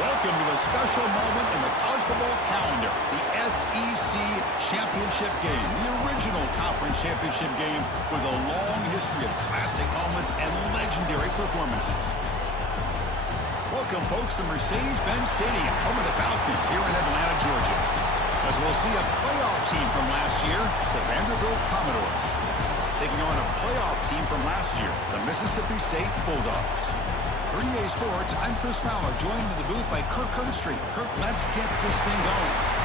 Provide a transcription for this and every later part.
Welcome to a special moment in the college football calendar, the SEC Championship game, the original conference championship game with a long history of classic moments and legendary performances. Welcome, folks, to Mercedes-Benz Stadium, home of the Falcons here in Atlanta, Georgia, as we'll see a playoff team from last year, the Vanderbilt Commodores, taking on a playoff team from last year, the Mississippi State Bulldogs. For EA Sports, I'm Chris Fowler, joined in the booth by Kirk Hurtstreet. Kirk, let's get this thing going.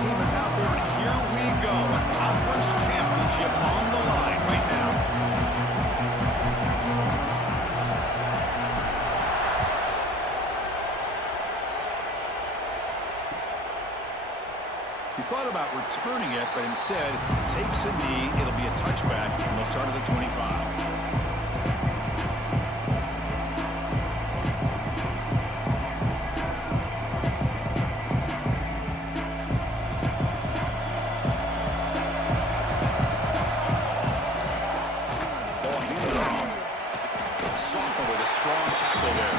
Team is out there, and here we go. A conference championship on the line right now. He thought about returning it, but instead takes a knee. It'll be a touchback, and they'll start at the 25. Strong tackle there.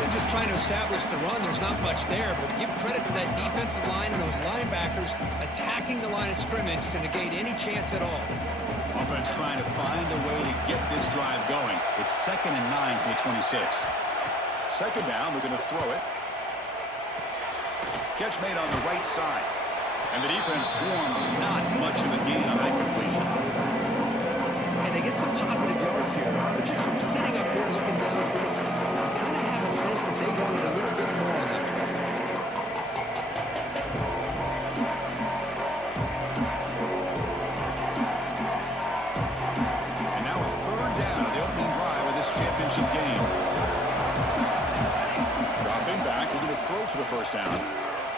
They're just trying to establish the run. There's not much there, but give credit to that defensive line and those linebackers attacking the line of scrimmage to negate any chance at all. Offense trying to find a way to get this drive going. It's 2nd and 9 from the 26. Second down, we're going to throw it. Catch made on the right side. And the defense swarms not much of a gain on that completion. And they get some positive yards here. But just from sitting up here looking down, Chris, I kind of have a sense that they wanted a little bit more on that play. And now a third down of the opening drive of this championship game. Dropping back, looking to throw for the first down.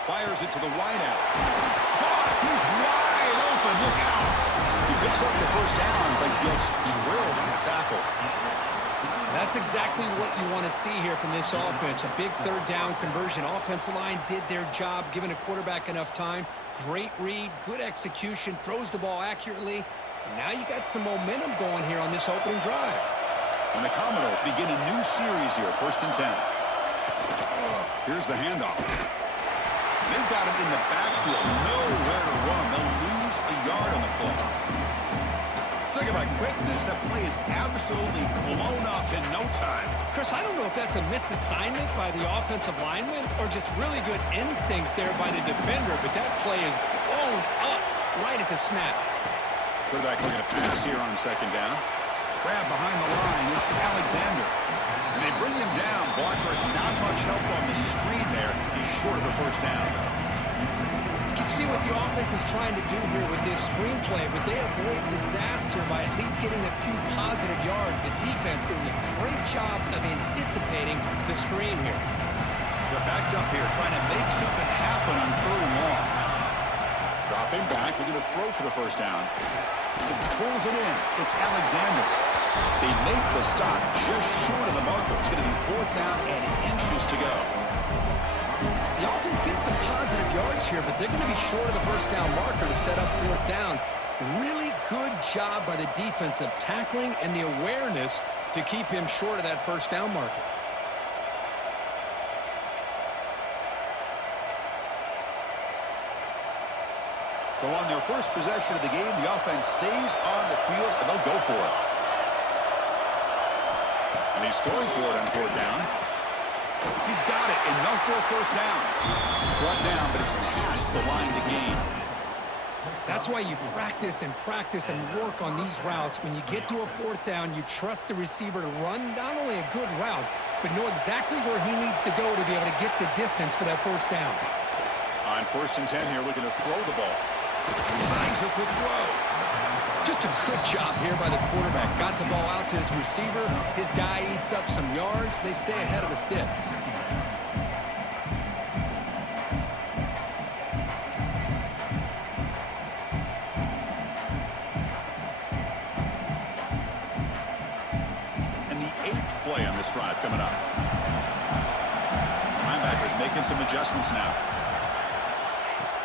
Fires it to the wideout. He's wide open. Look out. He picks up the first down, but gets drilled on the tackle. That's exactly what you want to see here from this offense. A big third down conversion. Offensive line did their job, giving a quarterback enough time. Great read, good execution, throws the ball accurately. And now you got some momentum going here on this opening drive. And the Commodores begin a new series here, 1st and 10. Here's the handoff. They've got him in the backfield, nowhere to run. They'll lose a yard on the play. Talk about quickness, that play is absolutely blown up in no time. Chris, I don't know if that's a misassignment by the offensive lineman or just really good instincts there by the defender, but that play is blown up right at the snap. Quarterback looking to pass here on 2nd down. Grab behind the line, it's Alexander. And they bring him down. Blockers not much help on the screen there. He's short of the first down. You can see what the offense is trying to do here with this screenplay, but they avoid disaster by at least getting a few positive yards. The defense doing a great job of anticipating the screen here. They're backed up here, trying to make something happen on 3rd and long. Dropping back, looking to throw for the first down. Pulls it in. It's Alexander. They make the stop just short of the marker. It's going to be 4th down and inches to go. The offense gets some positive yards here, but they're going to be short of the first down marker to set up 4th down. Really good job by the defense of tackling and the awareness to keep him short of that first down marker. So on their first possession of the game, the offense stays on the field, and they'll go for it. And he's throwing for it on 4th down. He's got it, enough for a first down. Brought down, but it's past the line to gain. That's why you practice and work on these routes. When you get to a 4th down, you trust the receiver to run not only a good route, but know exactly where he needs to go to be able to get the distance for that first down. On 1st and 10 here, looking to throw the ball. Designs a quick throw. Just Just a good job here by the quarterback. Got the ball out to his receiver. His guy eats up some yards. They stay ahead of the sticks. And the 8th play on this drive coming up. Linebackers making some adjustments now.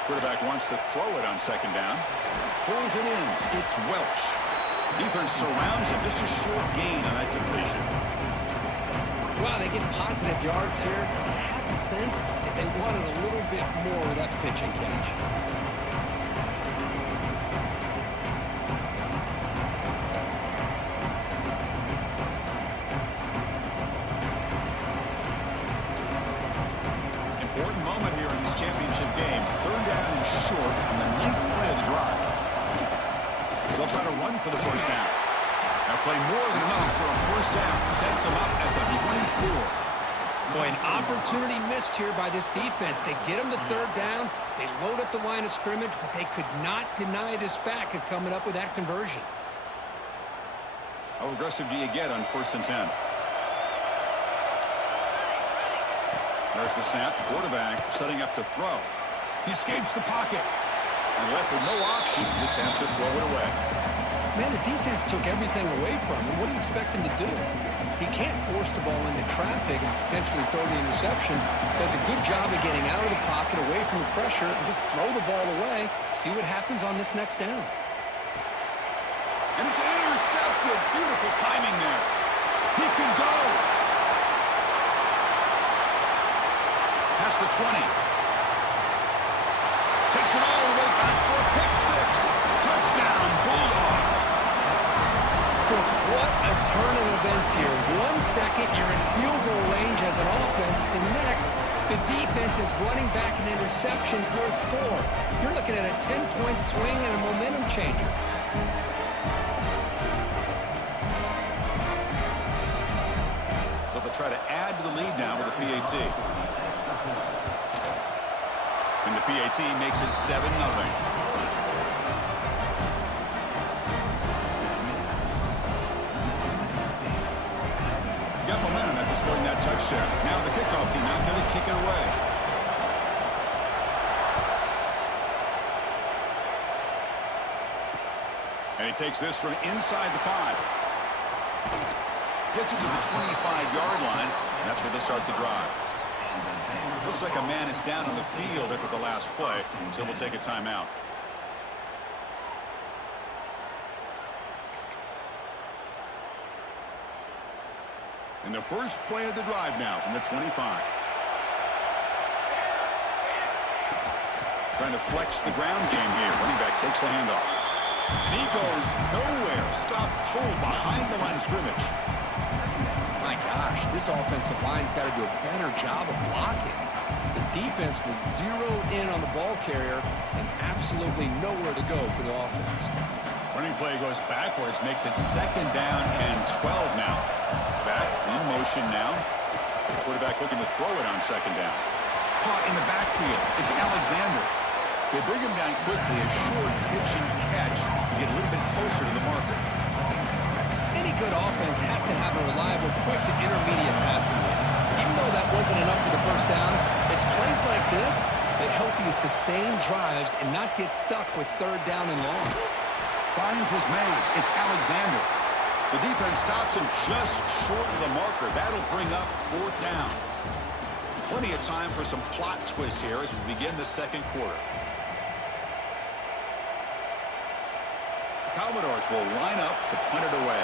Quarterback wants to throw it on 2nd down. Pulls it in. It's Welch. Defense surrounds him. Just a short gain on that completion. Wow, they get positive yards here. I have a sense that they wanted a little bit more of that pitch and catch. Important moment here in this championship game. 3rd down and short on the 9th play of the drive. They'll try to run for the 1st down. That play more than enough for a 1st down. Sets them up at the 24. Boy, an opportunity missed here by this defense. They get them to 3rd down. They load up the line of scrimmage, but they could not deny this back of coming up with that conversion. How aggressive do you get on 1st and 10? There's the snap. Quarterback setting up to throw. He escapes the pocket. And left with no option. Just has to throw it away. Man, the defense took everything away from him. What do you expect him to do? He can't force the ball into traffic and potentially throw the interception. Does a good job of getting out of the pocket, away from the pressure, and just throw the ball away. See what happens on this next down. And it's intercepted. Beautiful timing there. He can go. Past the 20. Takes it all the way back for a pick 6. Touchdown, Bulldogs. Chris, what a turn of events here. 1 second, you're in field goal range as an offense. The next, the defense is running back an interception for a score. You're looking at a 10-point swing and a momentum changer. So they'll try to add to the lead now with a PAT. And the PAT makes it 7-0. Got momentum after scoring that touchdown. Now the kickoff team out there to kick it away. And he takes this from inside the 5. Gets it to the 25-yard line, and that's where they'll start the drive. Looks like a man is down on the field after the last play, so we'll take a timeout. And the first play of the drive now from the 25. Trying to flex the ground game here. Running back takes the handoff. And he goes nowhere. Stop cold behind the line of scrimmage. My gosh, this offensive line's got to do a better job of blocking. The defense was zeroed in on the ball carrier and absolutely nowhere to go for the offense. Running play goes backwards, makes it 2nd down and 12 now. Back in motion now. Quarterback looking to throw it on 2nd down. Caught in the backfield. It's Alexander. They bring him down quickly. A short pitch and catch to get a little bit closer to the marker. Any good offense has to have a reliable, quick to intermediate passing game. Even though that wasn't enough for the 1st down, it's plays like this that help you sustain drives and not get stuck with 3rd down and long. Finds his man. It's Alexander. The defense stops him just short of the marker. That'll bring up 4th down. Plenty of time for some plot twists here as we begin the 2nd quarter. The Commodores will line up to punt it away.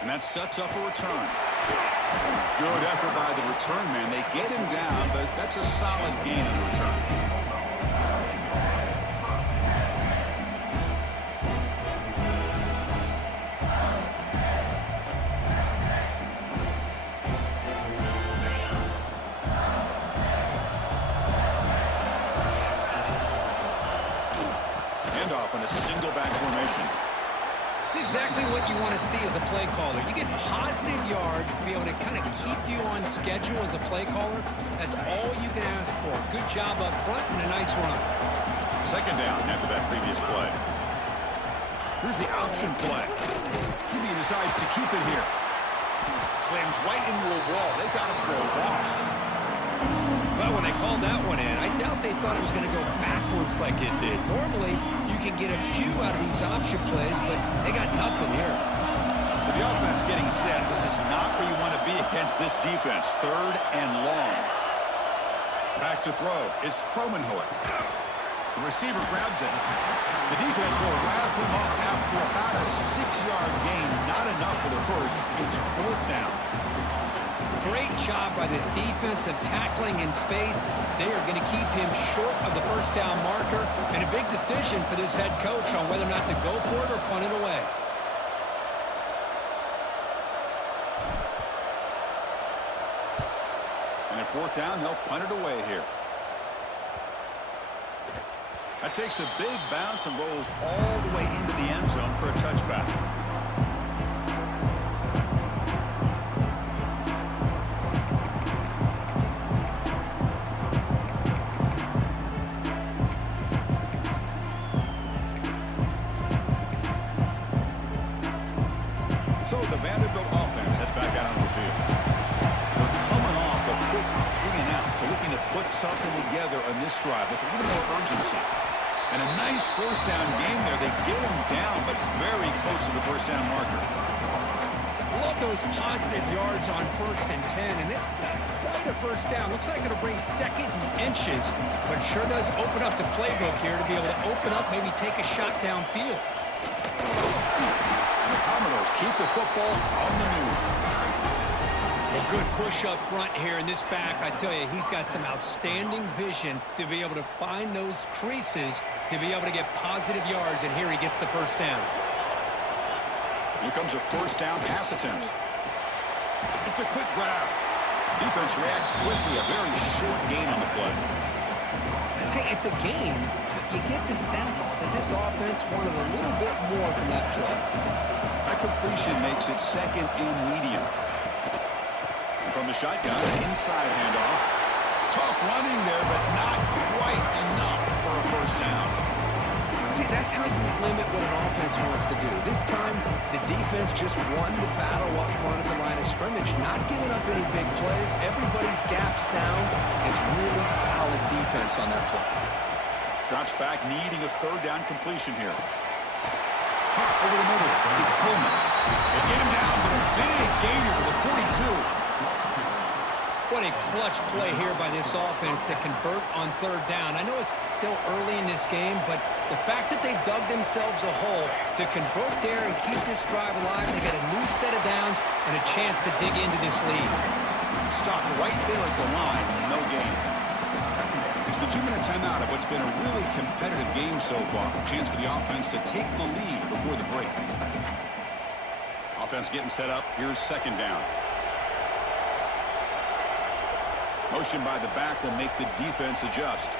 And that sets up a return. Good effort by the return man. They get him down, but that's a solid gain on the return. Handoff on a single back formation. It's exactly what you want to see as a play caller. You get positive yards to be able to kind of keep you on schedule as a play caller. That's all you can ask for. Good job up front and a nice run. Second down after that previous play. Here's the option play. QB decides to keep it here. Slams right into a wall. They got him for a loss. Well, when they called that one in, I doubt they thought it was going to go backwards like it did. Normally, you can get a few out of these option plays, but they got nothing here. So the offense getting set. This is not where you want to be against this defense. Third and long. Back to throw. It's Kromenhoek. The receiver grabs it. The defense will wrap him up after about a 6-yard gain. Not enough for the first. It's fourth down. Great job by this defense of tackling in space. They are going to keep him short of the first down marker. And a big decision for this head coach on whether or not to go for it or punt it away. And at fourth down, they'll punt it away here. That takes a big bounce and rolls all the way into the end zone for a touchback. So the Vanderbilt offense heads back out on the field. They're coming off a quick 3 and out, so looking to put something together on this drive with a little more urgency. And a nice first down gain there. They get him down, but very close to the first down marker. Love those positive yards on 1st and 10, and it's not quite a first down. Looks like it'll bring second and inches, but sure does open up the playbook here to be able to open up, maybe take a shot downfield. And the Commodores keep the football on the move. A good push up front here in this back. I tell you, he's got some outstanding vision to be able to find those creases, to be able to get positive yards, and here he gets the first down. Here comes a first down pass attempt. It's a quick grab. Defense reacts quickly. A very short gain on the play. Hey, it's a gain, but you get the sense that this offense wanted a little bit more from that play. That completion makes it second and medium. From the shotgun, an inside handoff. Tough running there, but not quite enough for a first down. See, that's how you limit what an offense wants to do. This time, the defense just won the battle up front at the line of scrimmage, not giving up any big plays. Everybody's gap sound. It's really solid defense on that play. Drops back, needing a third down completion here. Hop over the middle. It's Coleman. They get him down, but a big gainer to the 42. What a clutch play here by this offense to convert on third down. I know it's still early in this game, but the fact that they've dug themselves a hole to convert there and keep this drive alive, they got a new set of downs and a chance to dig into this lead. Stop right there at the line, no gain. It's the 2-minute timeout of what's been a really competitive game so far. Chance for the offense to take the lead before the break. Offense getting set up. Here's second down. Motion by the back will make the defense adjust.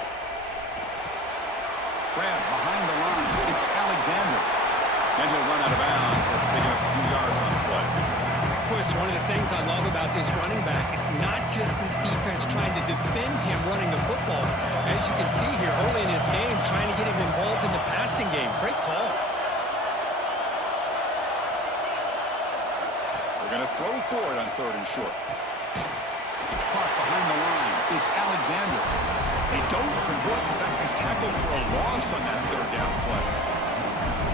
Grab behind the line. It's Alexander. And he'll run out of bounds after picking up a few yards on the play. Boy, it's one of the things I love about this running back. It's not just this defense trying to defend him running the football. As you can see here early in this game, trying to get him involved in the passing game. Great call. They're going to throw for it on third and short. Caught behind the line. It's Alexander. They don't convert. In fact, he's tackled for a loss on that third down play.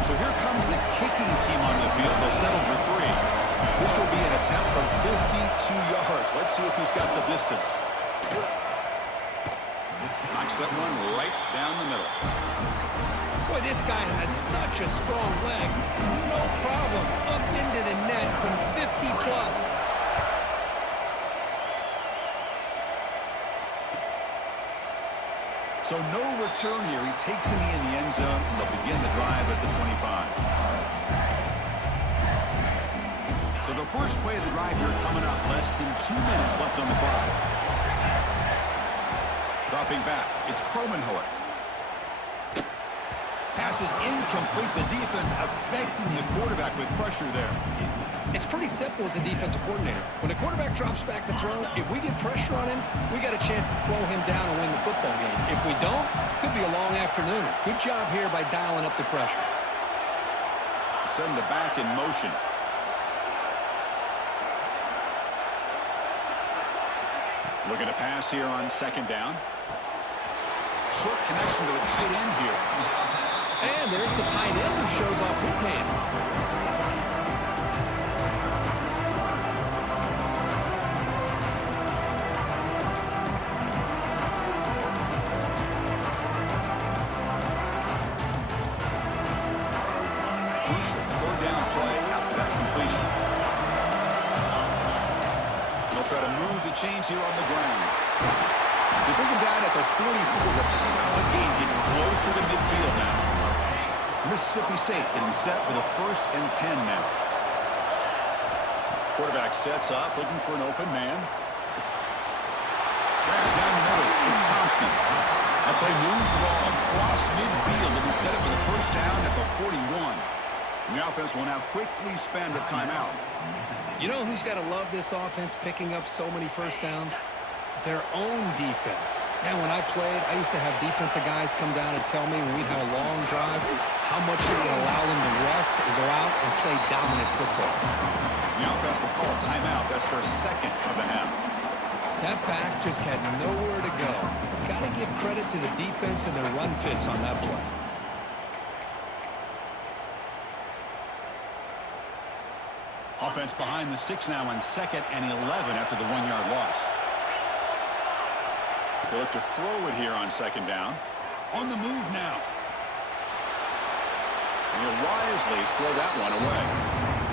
So here comes the kicking team on the field. They'll settle for 3. This will be an attempt from 52 yards. Let's see if he's got the distance. Knocks that one right down the middle. Boy, this guy has such a strong leg. No problem. Up into the net from 50 plus. So no return here. He takes it in the end zone, and they'll begin the drive at the 25. So the first play of the drive here coming up. Less than 2 minutes left on the clock. Dropping back. It's Kromenhoek. Pass is incomplete. The defense affecting the quarterback with pressure there. It's pretty simple as a defensive coordinator. When the quarterback drops back to throw, if we get pressure on him, we got a chance to slow him down and win the football game. If we don't, could be a long afternoon. Good job here by dialing up the pressure. Send the back in motion. Looking to pass here on second down. Short connection to the tight end here. And there's the tight end who shows off his hands. Crucial third down play after that completion. They'll try to move the chains here on the ground. They bring him down at the 44. That's a solid gain, getting closer to midfield now. Mississippi State getting set for the 1st and 10 now. Quarterback sets up, looking for an open man. Grabs down the middle. It's Thompson. That play moves the ball across midfield, and he set it for the 1st down at the 41. And the offense will now quickly spend a timeout. You know who's got to love this offense picking up so many first downs? Their own defense. Man, when I played, I used to have defensive guys come down and tell me when we had a long drive how much they would allow them to rest and go out and play dominant football. The offense will call a timeout. That's their 2nd of the half. That back just had nowhere to go. Got to give credit to the defense and their run fits on that play. Offense behind the 6 now on 2nd and 11 after the 1-yard loss. They look to throw it here on 2nd down. On the move now. And he'll wisely throw that one away.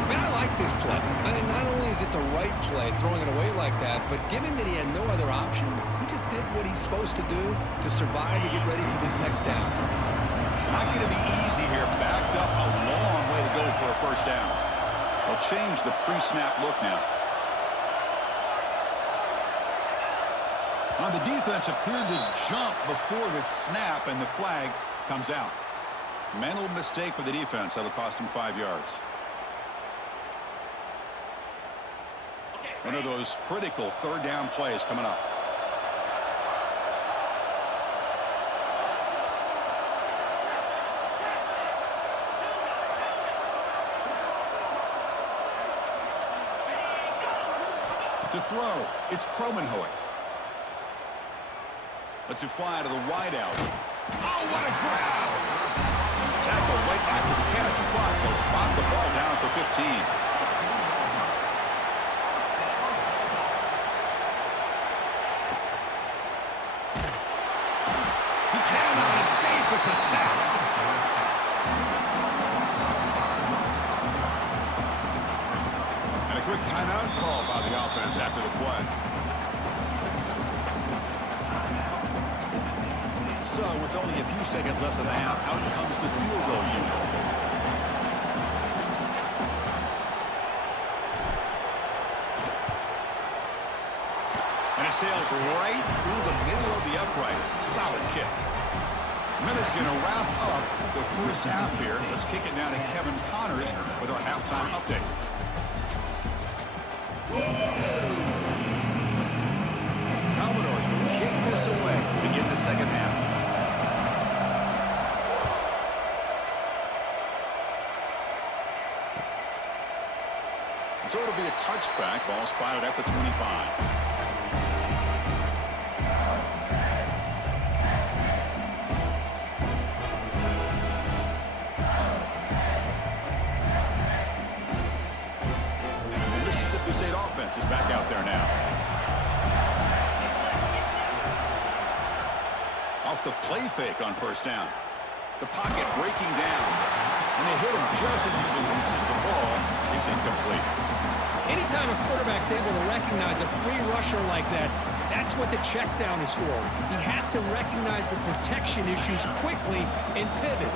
Man, I like this play. I mean, not only is it the right play, throwing it away like that, but given that he had no other option, he just did what he's supposed to do to survive and get ready for this next down. Not going to be easy here. Backed up a long way to go for a 1st down. They'll change the pre-snap look now. Now the defense appeared to jump before the snap, and the flag comes out. Mental mistake by the defense. That'll cost him 5 yards. One of those critical 3rd down plays coming up. To throw, it's Kromenhoek. Lets it fly to the wideout. Oh, what a grab! Tackle right after the catch. But they'll spot the ball down at the 15. He cannot escape. It's a sack. And a quick timeout call by the offense after the play. So, with only a few seconds left in the half, out comes the field goal unit. And it sails right through the middle of the uprights. Solid kick. Miller's going to wrap up the 1st half here. Let's kick it now to Kevin Connors with our halftime update. Commodores will kick this away to begin the 2nd half. So it'll be a touchback. Ball spotted at the 25. The Mississippi State offense is back out there now. Off the play fake on 1st down. The pocket breaking down. And they hit him just as he releases the ball. It's incomplete. Anytime a quarterback's able to recognize a free rusher like that, that's what the check down is for. He has to recognize the protection issues quickly and pivot.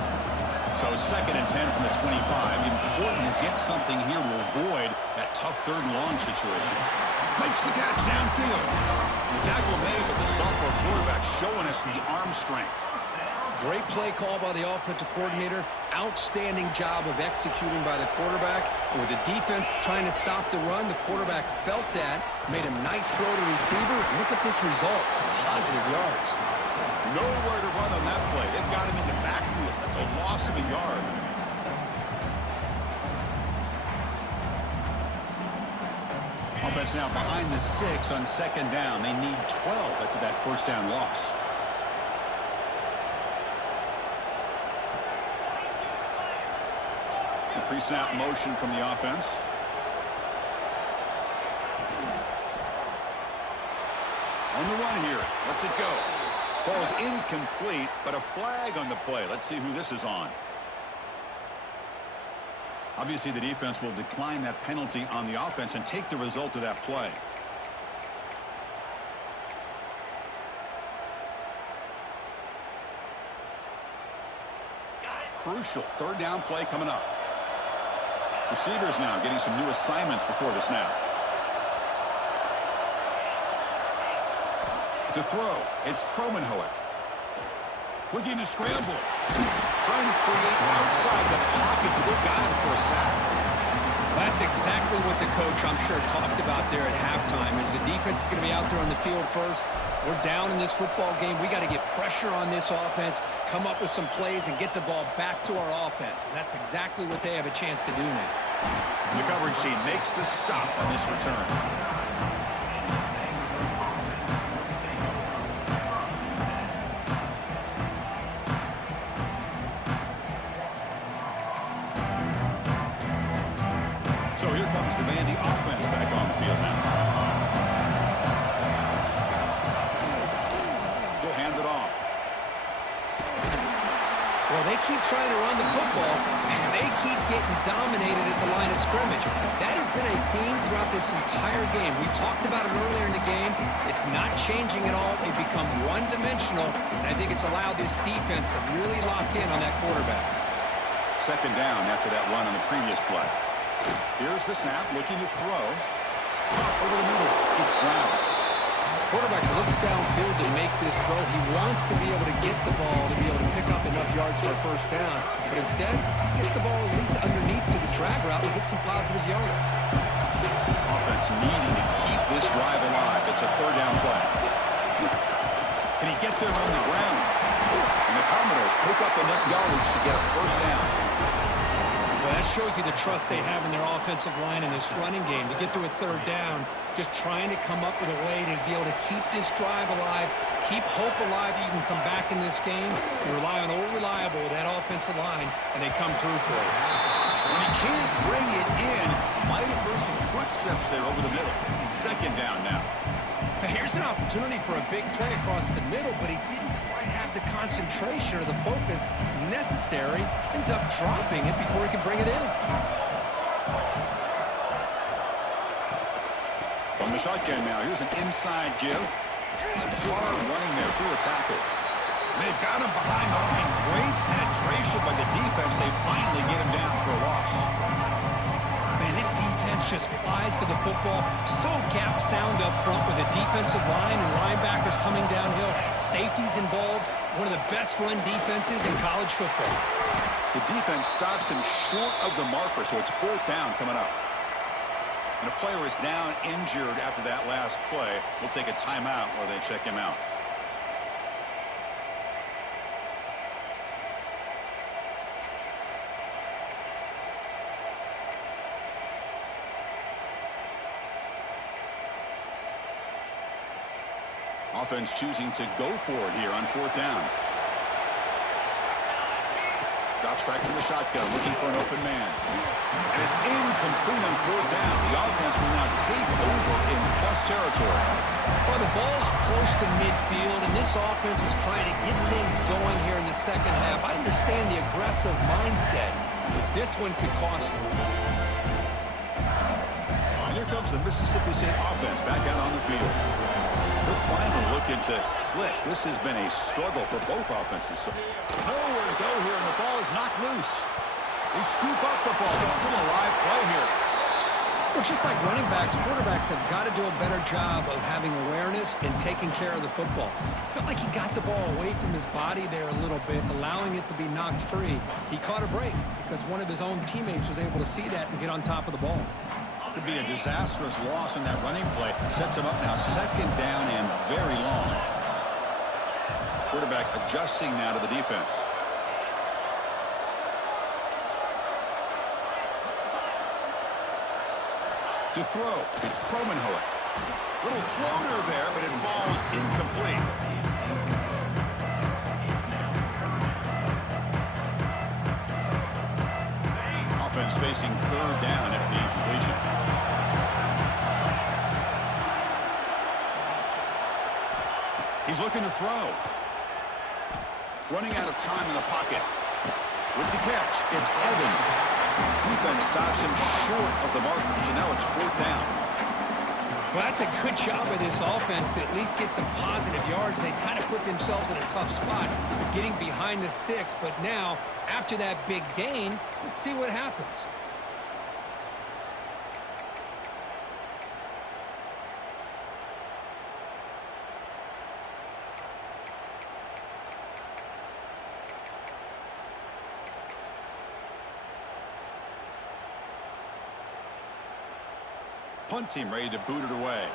So 2nd and 10 from the 25. Important to get something here to avoid that tough 3rd and long situation. Makes the catch downfield. The tackle made, but the sophomore quarterback showing us the arm strength. Great play call by the offensive coordinator. Outstanding job of executing by the quarterback. And with the defense trying to stop the run, the quarterback felt that, made a nice throw to the receiver. Look at this result. Some positive yards. Nowhere to run on that play. They've got him in the backfield. That's a loss of a yard. Offense now behind the 6 on 2nd down. They need 12 after that first down loss. The pre-snap motion from the offense. On the run here. Lets it go. Falls incomplete, but a flag on the play. Let's see who this is on. Obviously, the defense will decline that penalty on the offense and take the result of that play. Crucial 3rd down play coming up. Receivers now getting some new assignments before the snap. To throw, it's Kromenhoek. Looking to scramble. Trying to create outside the pocket, but they've got him for a sack. That's exactly what the coach, I'm sure, talked about there at halftime, is the defense is going to be out there on the field first. We're down in this football game. We got to get pressure on this offense, come up with some plays, and get the ball back to our offense. And that's exactly what they have a chance to do now. And the coverage team makes the stop on this return. So here comes the Vandy offense back on the field now. He'll hand it off. Well, they keep trying to run the football, and they keep getting dominated at the line of scrimmage. That has been a theme throughout this entire game. We've talked about it earlier in the game. It's not changing at all. They've become one-dimensional, and I think it's allowed this defense to really lock in on that quarterback. 2nd down after that run on the previous play. Here's the snap, looking to throw. Over the middle, it's Brown. Quarterback looks downfield to make this throw. He wants to be able to get the ball to be able to pick up enough yards for a first down. But instead, he gets the ball at least underneath to the drag route and gets some positive yards. Offense needing to keep this drive alive. It's a 3rd down play. Can he get there on the ground? And the Commodores pick up enough yardage to get a first down. Well, that shows you the trust they have in their offensive line in this running game. To get to a 3rd down, just trying to come up with a way to be able to keep this drive alive, keep hope alive that you can come back in this game. You rely on old reliable, that offensive line, and they come through for you. When he can't bring it in, might have heard some footsteps there over the middle. 2nd down now. Here's an opportunity for a big play across the middle, but he didn't quite have the concentration or the focus necessary. Ends up dropping it before he can bring it in. On the shotgun now, here's an inside give. Some hard running there through a tackle. They've got him behind the line. Great penetration by the defense. They finally get him down for a loss. Man, this defense just flies to the football. So gap sound up front with a defensive line and linebackers coming downhill. Safeties involved. One of the best run defenses in college football. The defense stops him short of the marker, so it's 4th down coming up. And a player is down injured after that last play. We'll take a timeout while they check him out. Offense choosing to go for it here on 4th down. Drops back to the shotgun, looking for an open man. And it's incomplete on 4th down. The offense will now take over in plus territory. Well, the ball's close to midfield, and this offense is trying to get things going here in the 2nd half. I understand the aggressive mindset, but this one could cost them. And here comes the Mississippi State offense back out on the field. They're finally looking to click. This has been a struggle for both offenses. So nowhere to go here, and the ball is knocked loose. They scoop up the ball. It's still a live play here. Well, just like running backs, quarterbacks have got to do a better job of having awareness and taking care of the football. Felt like he got the ball away from his body there a little bit, allowing it to be knocked free. He caught a break because one of his own teammates was able to see that and get on top of the ball. Could be a disastrous loss in that running play. Sets him up now second down and very long. Quarterback adjusting now to the defense. To throw, it's Kromenhoek. Little floater there, but it falls incomplete. Offense facing third down after the incompletion. He's looking to throw. Running out of time in the pocket. With the catch, it's Evans. Defense stops him short of the markers, and now it's fourth down. Well, that's a good job of this offense to at least get some positive yards. They kind of put themselves in a tough spot getting behind the sticks. But now, after that big gain, let's see what happens. Punt team ready to boot it away.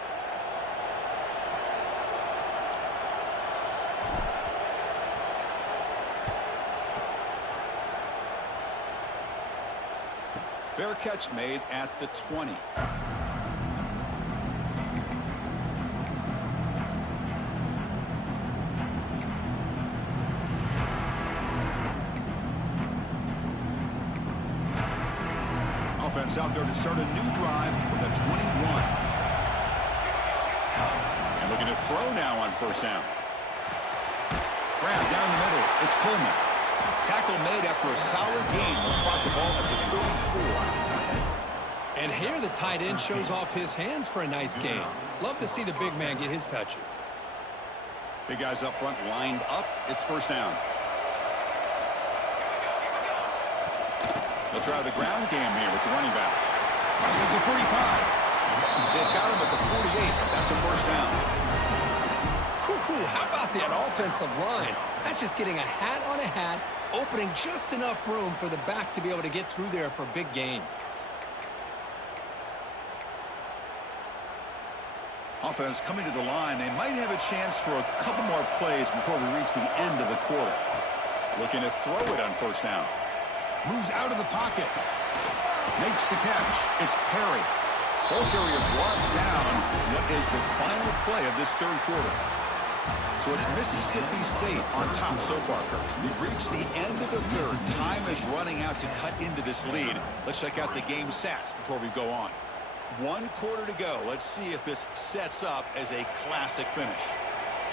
Fair catch made at the 20. Offense out there to start a new drive from the 21. And looking to throw now on first down. Grab down the middle. It's Coleman. Tackle made after a solid gain. Will spot the ball at the 34. And here the tight end shows off his hands for a nice gain. Love to see the big man get his touches. Big guys up front lined up. It's first down. They'll try the ground game here with the running back. This is the 45. They've got him at the 48, but that's a first down. How about that offensive line? That's just getting a hat on a hat, opening just enough room for the back to be able to get through there for a big gain. Offense coming to the line. They might have a chance for a couple more plays before we reach the end of the quarter. Looking to throw it on first down. Moves out of the pocket. Makes the catch. It's Perry. Ball carrier brought down what is the final play of this third quarter. So it's Mississippi State on top so far, Kirk. We've reached the end of the third. Time is running out to cut into this lead. Let's check out the game stats before we go on. 1 quarter to go. Let's see if this sets up as a classic finish.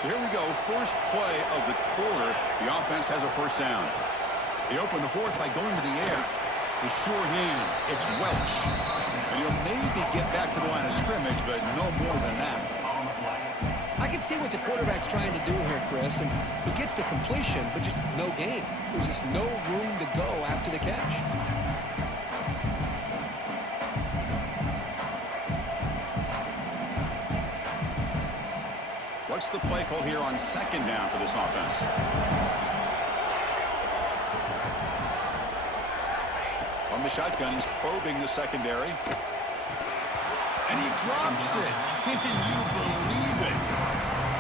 So here we go. First play of the quarter. The offense has a first down. They open the fourth by going to the air. The sure hands. It's Welch. And he'll maybe get back to the line of scrimmage, but no more than that. I can see what the quarterback's trying to do here, Chris, and he gets the completion, but just no gain. There's just no room to go after the catch. What's the play call here on second down for this offense? From the shotgun, he's probing the secondary. And he drops it. Can you believe it?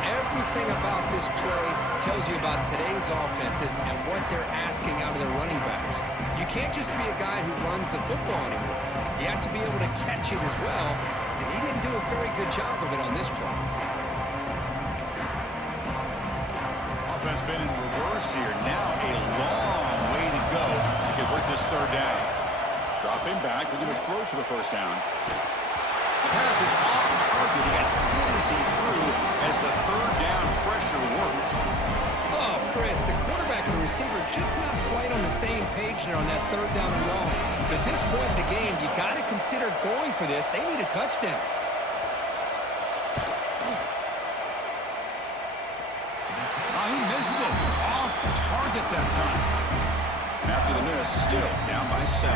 Everything about this play tells you about today's offenses and what they're asking out of their running backs. You can't just be a guy who runs the football anymore. You have to be able to catch it as well, and he didn't do a very good job of it on this play. Offense been in reverse here. Now a long way to go to convert this third down. Dropping back, looking to throw for the first down. The pass is off target. He got hit as he threw as the third down pressure worked. Oh, Chris, the quarterback and the receiver just not quite on the same page there on that third down and long. But at this point in the game, you got to consider going for this. They need a touchdown. He missed it. Off target that time. After the miss, still down by 7.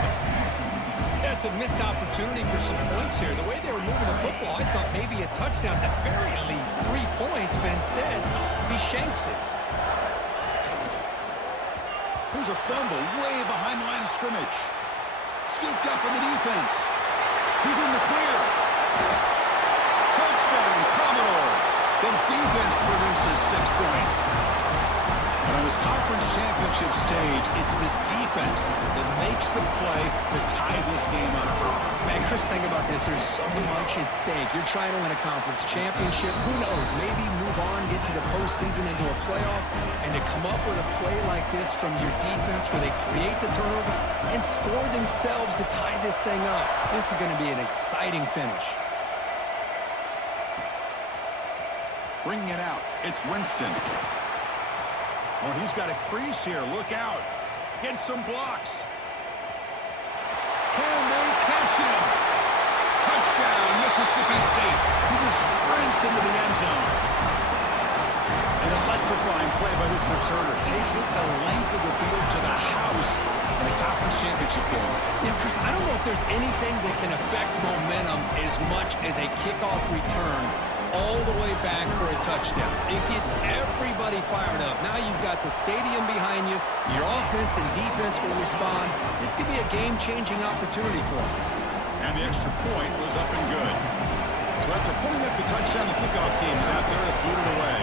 That's a missed opportunity for some points here. The way they were moving the football, I thought maybe a touchdown, at the very least 3 points, but instead, he shanks it. Here's a fumble way behind the line of scrimmage. Scooped up in the defense. He's in the clear. Touchdown, Commodores. The defense produces 6 points. And on this conference championship stage, it's the defense that makes the play to tie this game up. Man, Chris, think about this. There's so much at stake. You're trying to win a conference championship. Who knows? Maybe move on, get to the postseason, into a playoff, and to come up with a play like this from your defense where they create the turnover and score themselves to tie this thing up. This is going to be an exciting finish. Bringing it out, it's Winston. Oh, he's got a crease here. Look out. Get some blocks. Can they catch him? Touchdown, Mississippi State. He just sprints into the end zone. An electrifying play by this returner. Takes it the length of the field to the house in a conference championship game. Yeah, Chris, I don't know if there's anything that can affect momentum as much as a kickoff return all the way back for a touchdown. It gets everybody fired up. Now you've got the stadium behind you. Your offense and defense will respond. This could be a game-changing opportunity for them. And the extra point was up and good. So after putting up the touchdown, the kickoff team is out there to boot it away.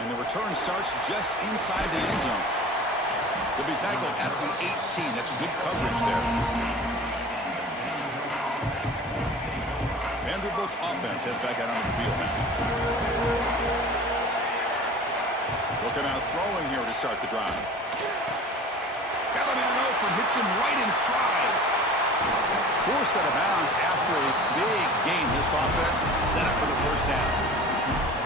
And the return starts just inside the end zone. He'll be tackled at the 18. That's good coverage there. Vanderbilt's offense heads back out on the field now. Looking out throwing here to start the drive. Got him in an open, hits him right in stride. Forced out of bounds after a big gain. This offense set up for the first down.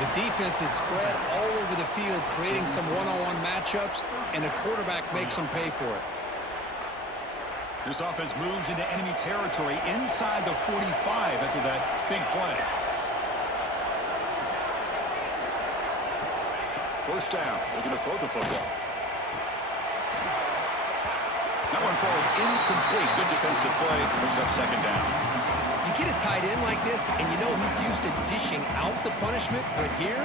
The defense is spread all over the field, creating some one-on-one matchups, and the quarterback makes them pay for it. This offense moves into enemy territory inside the 45 after that big play. First down, looking to throw the football. That one falls incomplete. Good defensive play, brings up second down. You get a tight end like this, and you know he's used to dishing out the punishment, but here,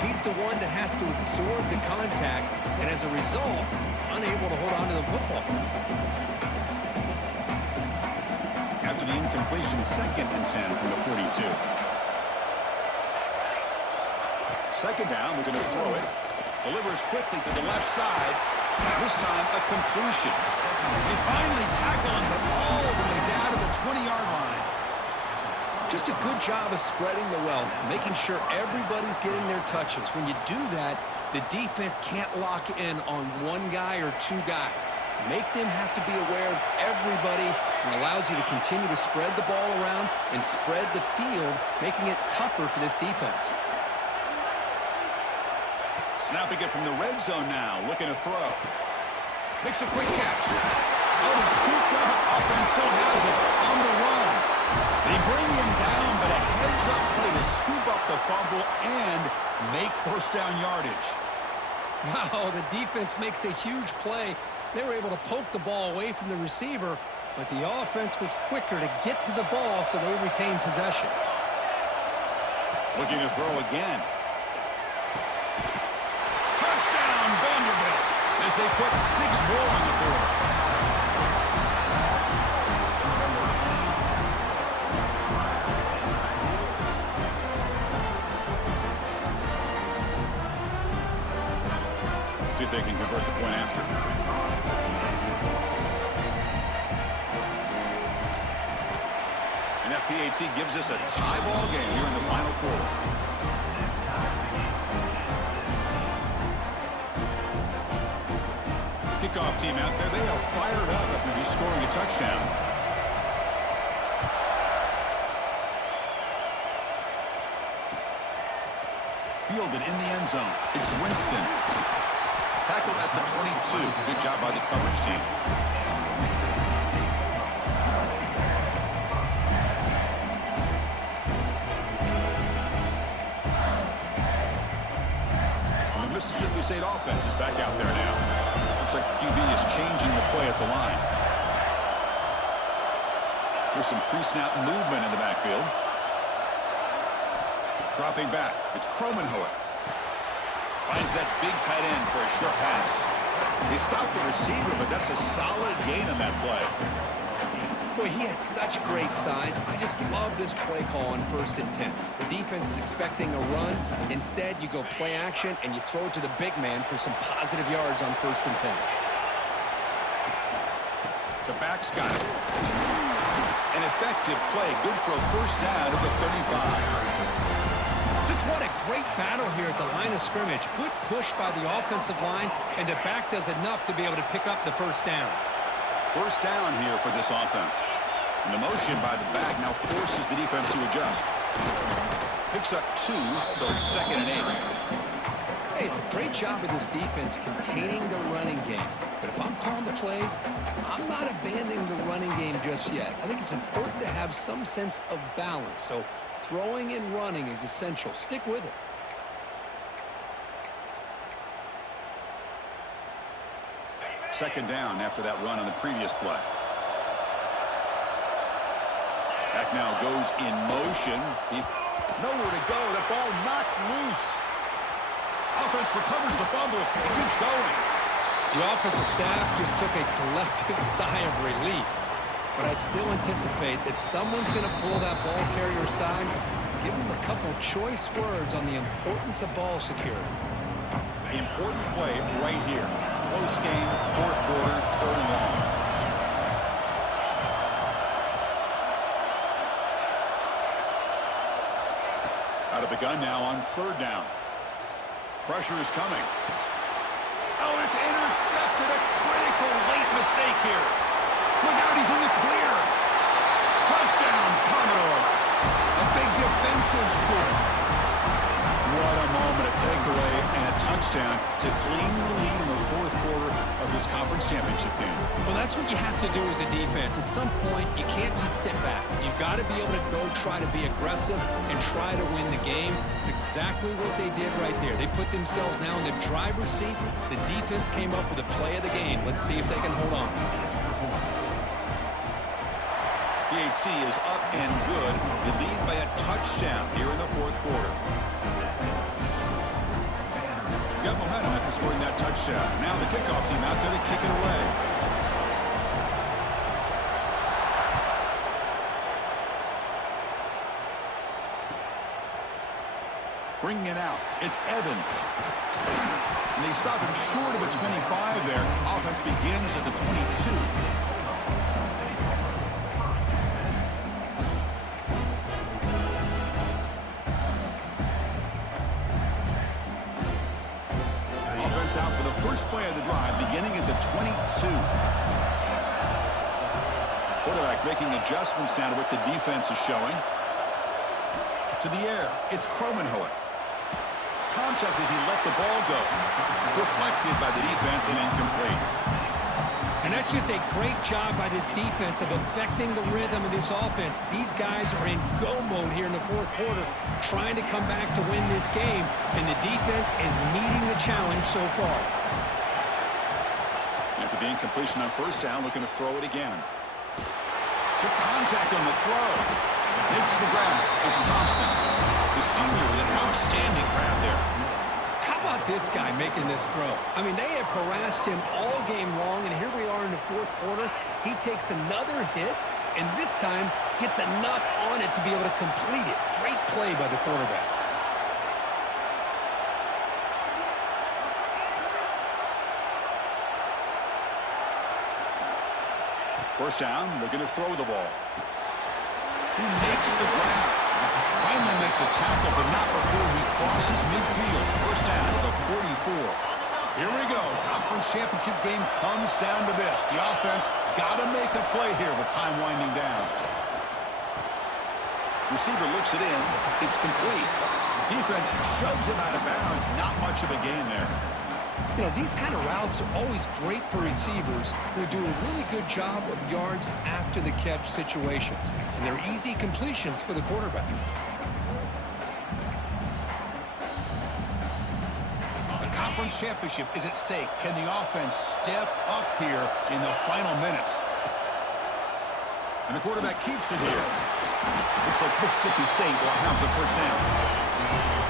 he's the one that has to absorb the contact, and as a result, he's unable to hold on to the football. After the incompletion, 2nd and 10 from the 42. Second down, we're going to throw it. Delivers quickly to the left side. This time, a completion. They finally tackle him, but all the way down to the 20-yard line. Just a good job of spreading the wealth, making sure everybody's getting their touches. When you do that, the defense can't lock in on one guy or 2 guys. Make them have to be aware of everybody, and allows you to continue to spread the ball around and spread the field, making it tougher for this defense. Snapping it from the red zone now, looking to throw. Makes a quick catch. Oh, the scoop up. Offense still has it on the run. They bring him down, but a heads-up play to scoop up the fumble and make first down yardage. Wow, the defense makes a huge play. They were able to poke the ball away from the receiver, but the offense was quicker to get to the ball, so they retained possession. Looking to throw again. Touchdown, Vanderbilt, as they put 6 more on the board. See if they can convert the point after. And that PAT gives us a tie ball game here in the final quarter. Kickoff team out there, they are fired up after just scoring a touchdown. Fielded in the end zone. It's Winston. Tackled at the 22. Good job by the coverage team. State offense is back out there now. Looks like the QB is changing the play at the line. There's some pre-snap movement in the backfield. Dropping back, it's Kromenhoek. Finds that big tight end for a short pass. He stopped the receiver, but that's a solid gain on that play. Boy, he has such great size. I just love this play call on 1st and 10. The defense is expecting a run. Instead, you go play action, and you throw it to the big man for some positive yards on 1st and 10. The back's got it. An effective play, good for a first down at the 35. Just what a great battle here at the line of scrimmage. Good push by the offensive line, and the back does enough to be able to pick up the first down. First down here for this offense. And the motion by the back now forces the defense to adjust. Picks up 2, so it's 2nd and 8. Hey, it's a great job of this defense containing the running game. But if I'm calling the plays, I'm not abandoning the running game just yet. I think it's important to have some sense of balance. So throwing and running is essential. Stick with it. Second down after that run on the previous play. Back now goes in motion. Nowhere to go. The ball knocked loose. Offense recovers the fumble. It keeps going. The offensive staff just took a collective sigh of relief. But I'd still anticipate that someone's going to pull that ball carrier aside, give him a couple choice words on the importance of ball security. The important play right here. Close game, 4th quarter, 3rd and long. Out of the gun now on 3rd down. Pressure is coming. Oh, it's intercepted. A critical late mistake here. Look out, he's in the clear. Touchdown, Commodores. A big defensive score. What a moment, a takeaway and a touchdown to claim the lead in the 4th quarter of this conference championship game. Well, that's what you have to do as a defense. At some point, you can't just sit back. You've got to be able to go try to be aggressive and try to win the game. It's exactly what they did right there. They put themselves now in the driver's seat. The defense came up with a play of the game. Let's see if they can hold on. PAT is up and good. They lead by a touchdown here in the 4th quarter. Got momentum after scoring that touchdown. Now the kickoff team out there to kick it away. Bringing it out, it's Evans. And they stop him short of the 25 there. Offense begins at the 22. Out for the first play of the drive, beginning at the 22. Quarterback making adjustments now to what the defense is showing. To the air, it's Kromenhoek. Contact as he let the ball go. Deflected by the defense and incomplete. And that's just a great job by this defense of affecting the rhythm of this offense. These guys are in go mode here in the 4th quarter, trying to come back to win this game, and the defense is meeting the challenge so far. After the incompletion on 1st down, looking to throw it again. Took contact on the throw. Makes the grab. It's Thompson, the senior, with an outstanding grab there. How about this guy making this throw? I mean, they have harassed him all game long, and here we are in the 4th quarter. He takes another hit, and this time gets enough on it to be able to complete it. Great play by the quarterback. First down, looking to throw the ball. He makes the grab. Finally make the tackle, but not before he crosses midfield. First down to the 44. Here we go. Conference championship game comes down to this. The offense got to make a play here with time winding down. Receiver looks it in. It's complete. Defense shoves him out of bounds. Not much of a gain there. You know, these kind of routes are always great for receivers who do a really good job of yards after the catch situations. And they're easy completions for the quarterback. conference championship is at stake. Can the offense step up here in the final minutes? And the quarterback keeps it here. Looks like Mississippi State will have the first down.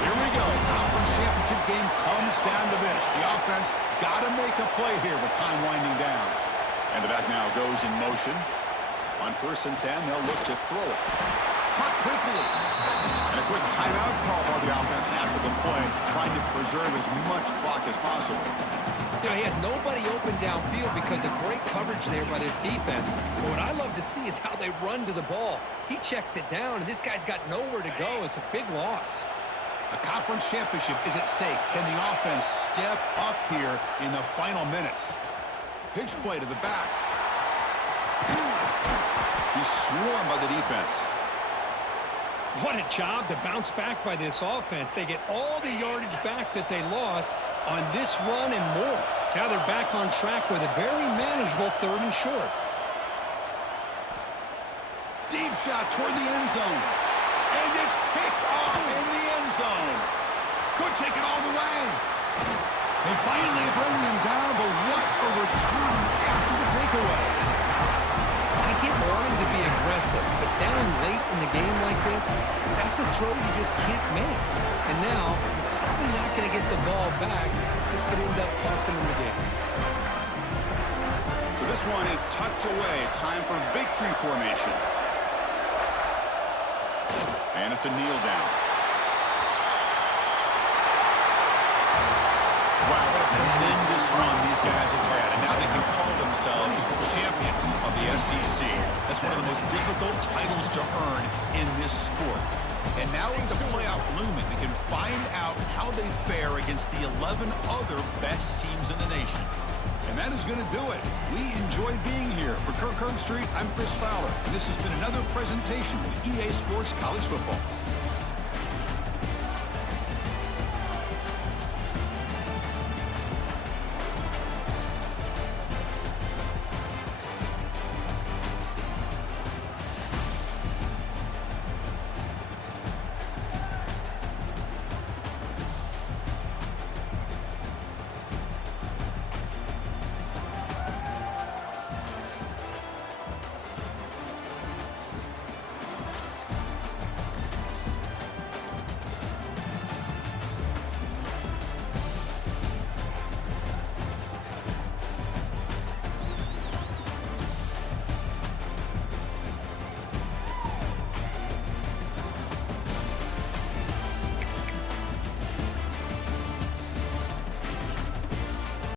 Here we go. Conference championship game comes down to this. The offense got to make a play here with time winding down. And the back now goes in motion. On 1st and 10, they'll look to throw it. Caught quickly. And a quick timeout call by the offense after the play, trying to preserve as much clock as possible. You know, he had nobody open downfield because of great coverage there by this defense. But what I love to see is how they run to the ball. He checks it down, and this guy's got nowhere to go. It's a big loss. A conference championship is at stake. Can the offense step up here in the final minutes? Pitch play to the back. He's swarmed by the defense. What a job to bounce back by this offense. They get all the yardage back that they lost on this run and more. Now they're back on track with a very manageable 3rd and short. Deep shot toward the end zone. And it's picked off in the end zone. Could take it all the way. They finally bring him down, but what a return after the takeaway. I get wanting to be aggressive, but down late in the game like this, that's a throw you just can't make. And now, you're probably not going to get the ball back. This could end up costing them the game. So this one is tucked away. Time for victory formation. And it's a kneel down. Wow, what a tremendous run these guys have had. And now they can call themselves champions of the SEC. That's one of the most difficult titles to earn in this sport. And now with the playoff looming, we can find out how they fare against the 11 other best teams in the nation. And that is going to do it. We enjoyed being here. For Kirk Herbstreit, I'm Chris Fowler. And this has been another presentation of EA Sports College Football.